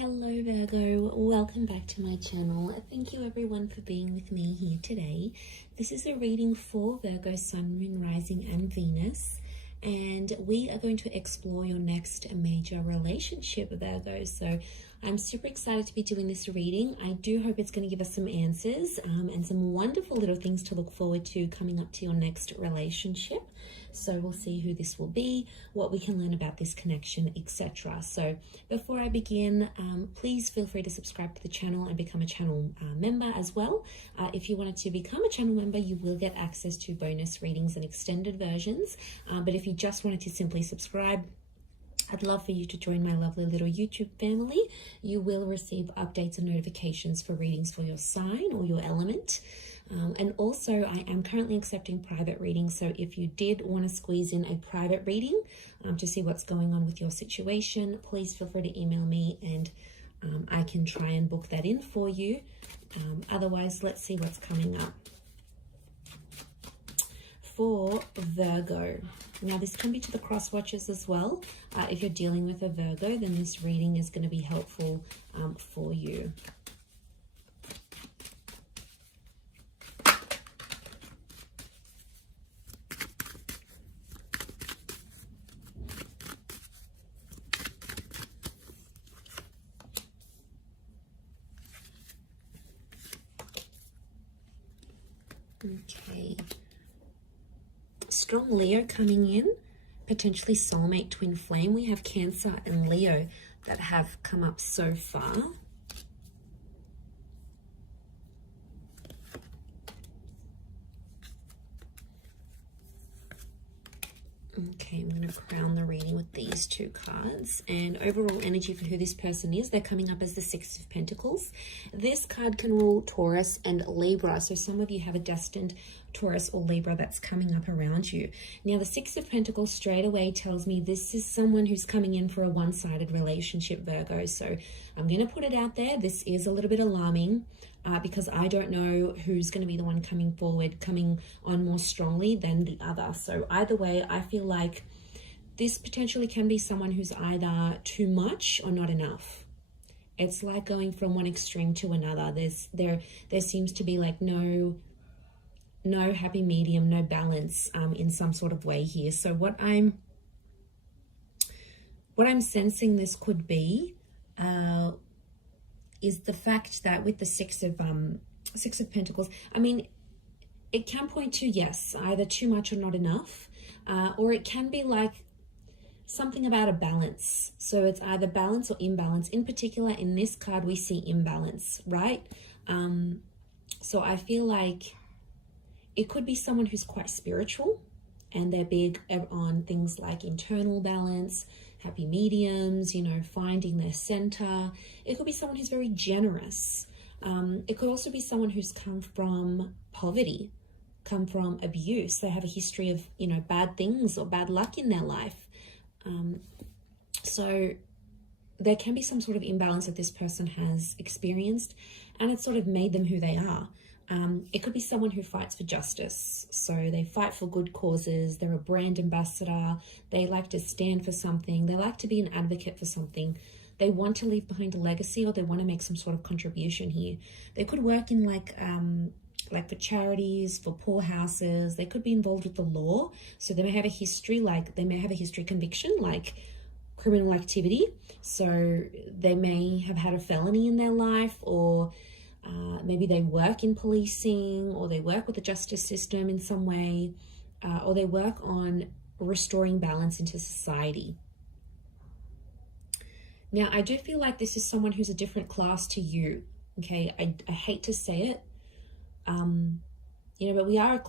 Hello Virgo, welcome back to my channel. Thank you everyone for being with me here today. This is a reading for Virgo, Sun, Moon, Rising and Venus, and we are going to explore your next major relationship, Virgo. So I'm super excited to be doing this reading. I do hope it's going to give us some answers and some wonderful little things to look forward to coming up to your next relationship. So we'll see who this will be, what we can learn about this connection, etc. So before I begin, please feel free to subscribe to the channel and become a channel member as well. If you wanted to become a channel member, you will get access to bonus readings and extended versions. But if you just wanted to simply subscribe, I'd love for you to join my lovely little YouTube family. You will receive updates and notifications for readings for your sign or your element. And also, I am currently accepting private readings. So if you did want to squeeze in a private reading to see what's going on with your situation, please feel free to email me and I can try and book that in for you. Otherwise, let's see what's coming up for Virgo. Now, this can be to the cross watchers as well. If you're dealing with a Virgo, then this reading is going to be helpful for you. Okay. Strong Leo coming in, potentially soulmate twin flame. We have Cancer and Leo that have come up so far. Okay, I'm going to crown the reading with these two cards. And overall energy for who this person is, they're coming up as the Six of Pentacles. This card can rule Taurus and Libra. So some of you have a destined Taurus or Libra that's coming up around you. Now, the Six of Pentacles straight away tells me this is someone who's coming in for a one-sided relationship, Virgo. So I'm going to put it out there. This is a little bit alarming. Because I don't know who's going to be the one coming forward, coming on more strongly than the other. So either way, I feel like this potentially can be someone who's either too much or not enough. It's like going from one extreme to another. There seems to be like no happy medium, no balance in some sort of way here. So what I'm sensing this could be is the fact that with the Six of Pentacles, I mean, it can point to, yes, either too much or not enough, or it can be like something about a balance. So it's either balance or imbalance. In particular, in this card, we see imbalance, right? So I feel like it could be someone who's quite spiritual and they're big on things like internal balance, happy mediums, you know, finding their center. It could be someone who's very generous. It could also be someone who's come from poverty, come from abuse. They have a history of, you know, bad things or bad luck in their life. So there can be some sort of imbalance that this person has experienced, and it's sort of made them who they are. It could be someone who fights for justice. So they fight for good causes. They're a brand ambassador. They like to stand for something. They like to be an advocate for something. They want to leave behind a legacy, or they want to make some sort of contribution here. They could work in like for charities, for poor houses. They could be involved with the law. So they may have a history, conviction, like criminal activity. So they may have had a felony in their life, or maybe they work in policing, or they work with the justice system in some way, or they work on restoring balance into society. Now, I do feel like this is someone who's a different class to you, okay? I hate to say it, you know, but we are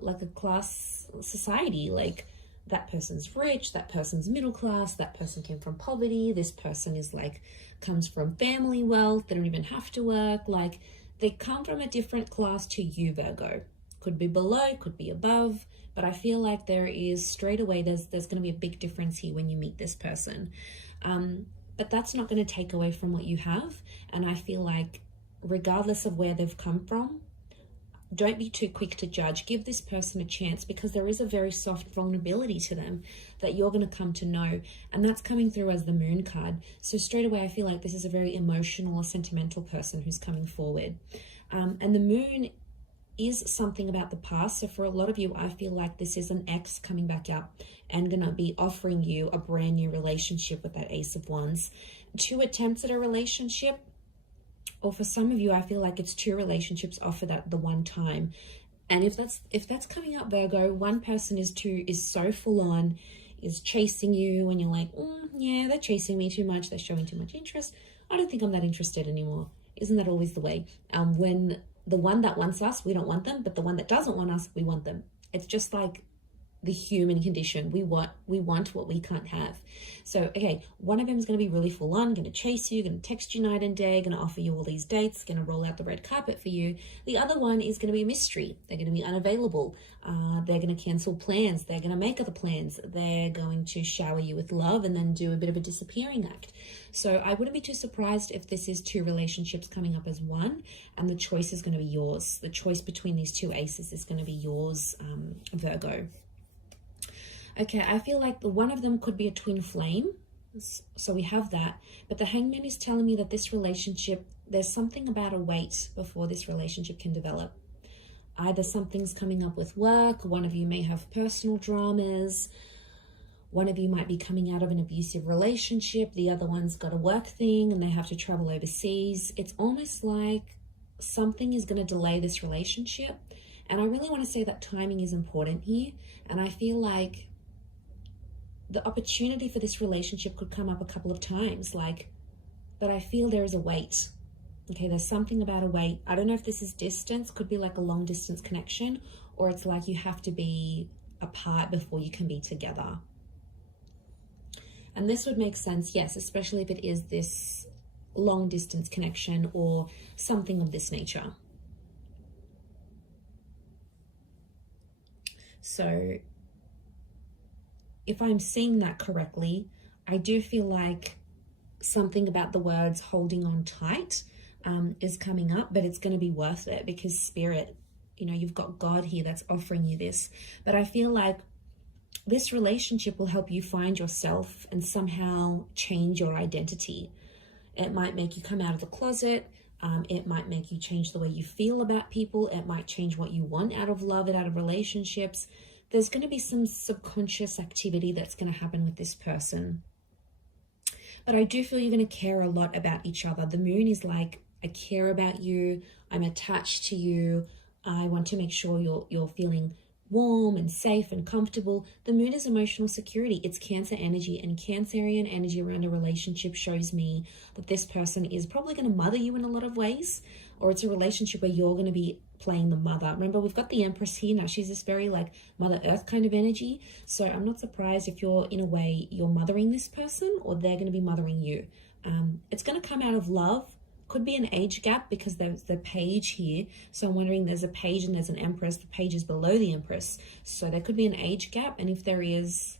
like a class society. Like, that person's rich, that person's middle class, that person came from poverty, this person is like, comes from family wealth, they don't even have to work. Like, they come from a different class to you, Virgo. Could be below, could be above, but I feel like there is straight away, there's going to be a big difference here when you meet this person. But that's not going to take away from what you have. And I feel like regardless of where they've come from, don't be too quick to judge. Give this person a chance, because there is a very soft vulnerability to them that you're going to come to know. And that's coming through as the Moon card. So straight away, I feel like this is a very emotional or sentimental person who's coming forward. And the Moon is something about the past. So for a lot of you, I feel like this is an ex coming back up and going to be offering you a brand new relationship with that Ace of Wands. 2 attempts at a relationship. Or for some of you, I feel like it's 2 relationships offered at the one time. And if that's coming up, Virgo, one person is so full on, is chasing you, and you're like, yeah, they're chasing me too much, they're showing too much interest. I don't think I'm that interested anymore. Isn't that always the way? When the one that wants us, we don't want them, but the one that doesn't want us, we want them. It's just like the human condition. We want what we can't have. So, okay, one of them is going to be really full on, going to chase you, going to text you night and day, going to offer you all these dates, going to roll out the red carpet for you. The other one is going to be a mystery. They're going to be unavailable. They're going to cancel plans. They're going to make other plans. They're going to shower you with love and then do a bit of a disappearing act. So I wouldn't be too surprised if this is 2 relationships coming up as one, and the choice is going to be yours. The choice between these 2 aces is going to be yours, Virgo. Okay, I feel like the one of them could be a twin flame. So we have that. But the Hangman is telling me that this relationship, there's something about a wait before this relationship can develop. Either something's coming up with work, one of you may have personal dramas, one of you might be coming out of an abusive relationship, the other one's got a work thing and they have to travel overseas. It's almost like something is going to delay this relationship. And I really want to say that timing is important here. And I feel like the opportunity for this relationship could come up a couple of times, but I feel there is a wait. Okay, there's something about a wait. I don't know if this is distance, could be like a long distance connection, or it's like you have to be apart before you can be together. And this would make sense, yes, especially if it is this long distance connection or something of this nature. So if I'm seeing that correctly, I do feel like something about the words holding on tight is coming up, but it's going to be worth it because Spirit, you've got God here that's offering you this. But I feel like this relationship will help you find yourself and somehow change your identity. It might make you come out of the closet. It might make you change the way you feel about people. It might change what you want out of love and out of relationships. There's going to be some subconscious activity that's going to happen with this person. But I do feel you're going to care a lot about each other. The Moon is like, I care about you. I'm attached to you. I want to make sure you're feeling warm and safe and comfortable. The Moon is emotional security. It's Cancer energy, and Cancerian energy around a relationship shows me that this person is probably going to mother you in a lot of ways, or it's a relationship where you're going to be playing the mother. Remember, we've got the Empress here now. She's this very like Mother Earth kind of energy. So I'm not surprised if you're, in a way, you're mothering this person or they're going to be mothering you. It's going to come out of love. Could be an age gap because there's the Page here. So I'm wondering, there's a Page and there's an Empress. The Page is below the Empress. So there could be an age gap. And if there is,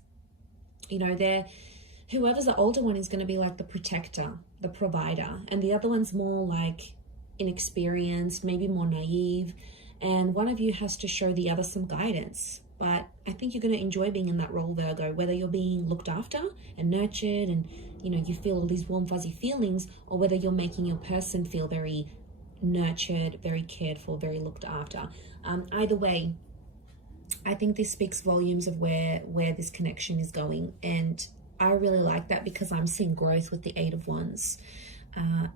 whoever's the older one is going to be like the protector, the provider. And the other one's more like inexperienced, maybe more naive, and one of you has to show the other some guidance. But I think you're going to enjoy being in that role, Virgo, whether you're being looked after and nurtured and you feel all these warm fuzzy feelings, or whether you're making your person feel very nurtured, very cared for, very looked after. Either way, I think this speaks volumes of where this connection is going, and I really like that because I'm seeing growth with the 8 of Wands.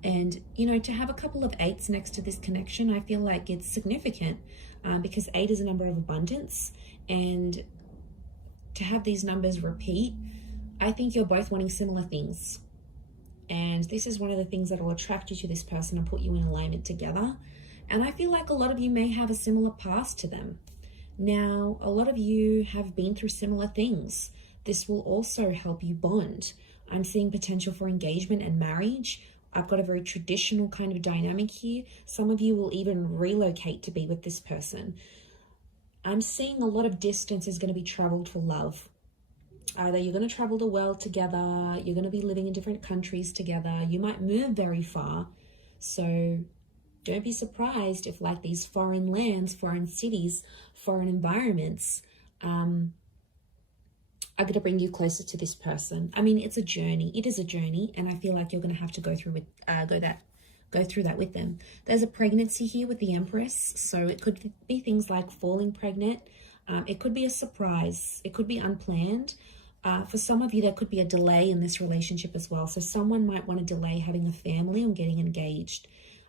And to have a couple of 8s next to this connection, I feel like it's significant because 8 is a number of abundance, and to have these numbers repeat, I think you're both wanting similar things. And this is one of the things that will attract you to this person and put you in alignment together. And I feel like a lot of you may have a similar past to them. Now, a lot of you have been through similar things. This will also help you bond. I'm seeing potential for engagement and marriage. I've got a very traditional kind of dynamic here. Some of you will even relocate to be with this person. I'm seeing a lot of distance is going to be traveled for love. Either you're going to travel the world together, you're going to be living in different countries together, you might move very far. So don't be surprised if like these foreign lands, foreign cities, foreign environments are going to bring you closer to this person. I mean, it's a journey. It is a journey, and I feel like you're going to have to go through that with them. There's a pregnancy here with the Empress, so it could be things like falling pregnant. It could be a surprise. It could be unplanned. For some of you, there could be a delay in this relationship as well. So someone might want to delay having a family or getting engaged.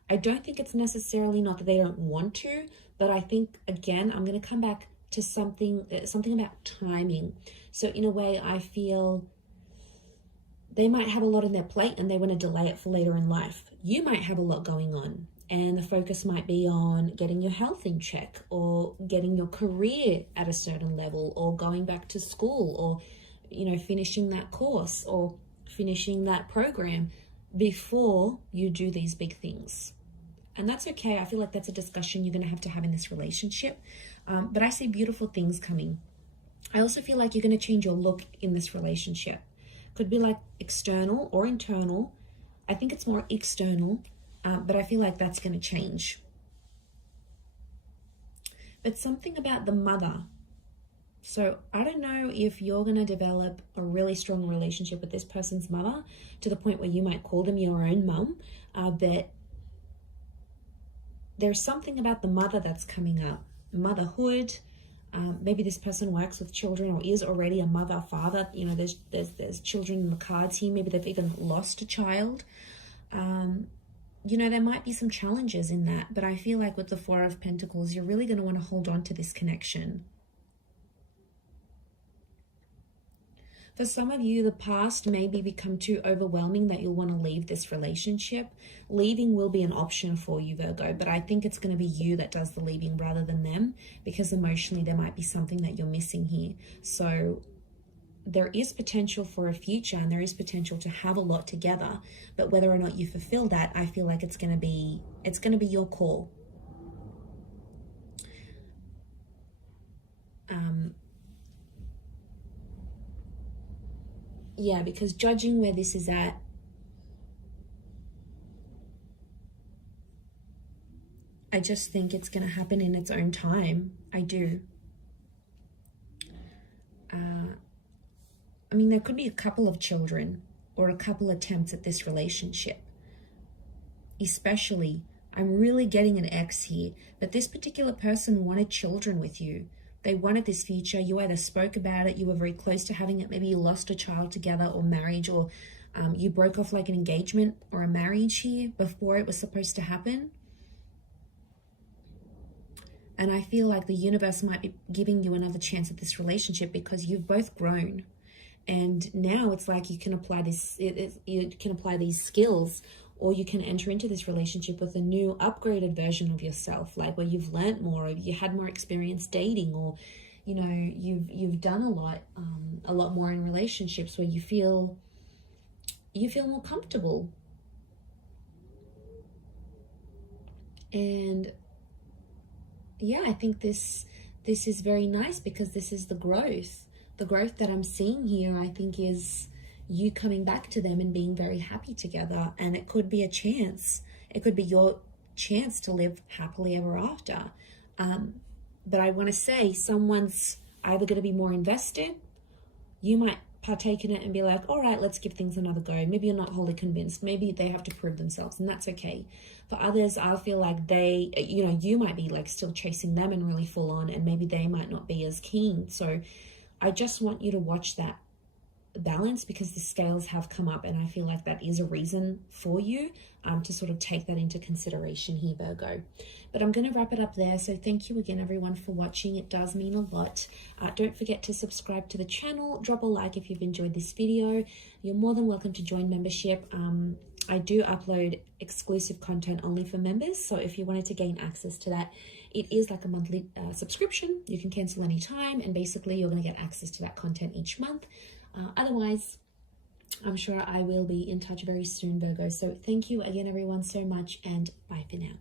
I don't think it's necessarily not that they don't want to, but I think, again, I'm going to come back to something about timing. So in a way, I feel they might have a lot on their plate and they want to delay it for later in life. You might have a lot going on, and the focus might be on getting your health in check, or getting your career at a certain level, or going back to school, or, you know, finishing that course or finishing that program before you do these big things. And that's okay. I feel like that's a discussion you're going to have in this relationship. But I see beautiful things coming. I also feel like you're going to change your look in this relationship. Could be like external or internal. I think it's more external, but I feel like that's going to change. But something about the mother. So I don't know if you're going to develop a really strong relationship with this person's mother to the point where you might call them your own mum, but there's something about the mother that's coming up. Motherhood. Maybe this person works with children or is already a mother, father. You know, there's children in the cards here. Maybe they've even lost a child. You know, there might be some challenges in that, but I feel like with the Four of Pentacles, you're really going to want to hold on to this connection. For some of you, the past may become too overwhelming that you'll want to leave this relationship. Leaving will be an option for you, Virgo, but I think it's going to be you that does the leaving rather than them, because emotionally there might be something that you're missing here. So there is potential for a future, and there is potential to have a lot together, but whether or not you fulfill that, I feel like it's going to be your call. Yeah, because judging where this is at, I just think it's going to happen in its own time. I do. I mean, there could be a couple of children or a couple attempts at this relationship. Especially, I'm really getting an X here, but this particular person wanted children with you. They wanted this future. You either spoke about it, you were very close to having it, maybe you lost a child together, or marriage, or you broke off like an engagement or a marriage here before it was supposed to happen. And I feel like the universe might be giving you another chance at this relationship because you've both grown. And now it's like you can apply you can apply these skills, or you can enter into this relationship with a new upgraded version of yourself, like where you've learnt more, or you had more experience dating, or, you know, you've done a lot more in relationships where you feel more comfortable. And yeah, I think this is very nice, because this is the growth. The growth that I'm seeing here, I think, is you coming back to them and being very happy together. And it could be a chance. It could be your chance to live happily ever after. But I want to say someone's either going to be more invested. You might partake in it and be like, all right, let's give things another go. Maybe you're not wholly convinced. Maybe they have to prove themselves, and that's okay. For others, I feel like they, you know, you might be like still chasing them and really full on, and maybe they might not be as keen. So I just want you to watch that balance, because the scales have come up, and I feel like that is a reason for you to sort of take that into consideration here, Virgo. But I'm going to wrap it up there. So thank you again, everyone, for watching. It does mean a lot. Don't forget to subscribe to the channel. Drop a like if you've enjoyed this video. You're more than welcome to join membership. I do upload exclusive content only for members, so if you wanted to gain access to that, it is like a monthly subscription. You can cancel anytime, and basically you're going to get access to that content each month. Otherwise, I'm sure I will be in touch very soon, Virgo. So thank you again, everyone, so much, and bye for now.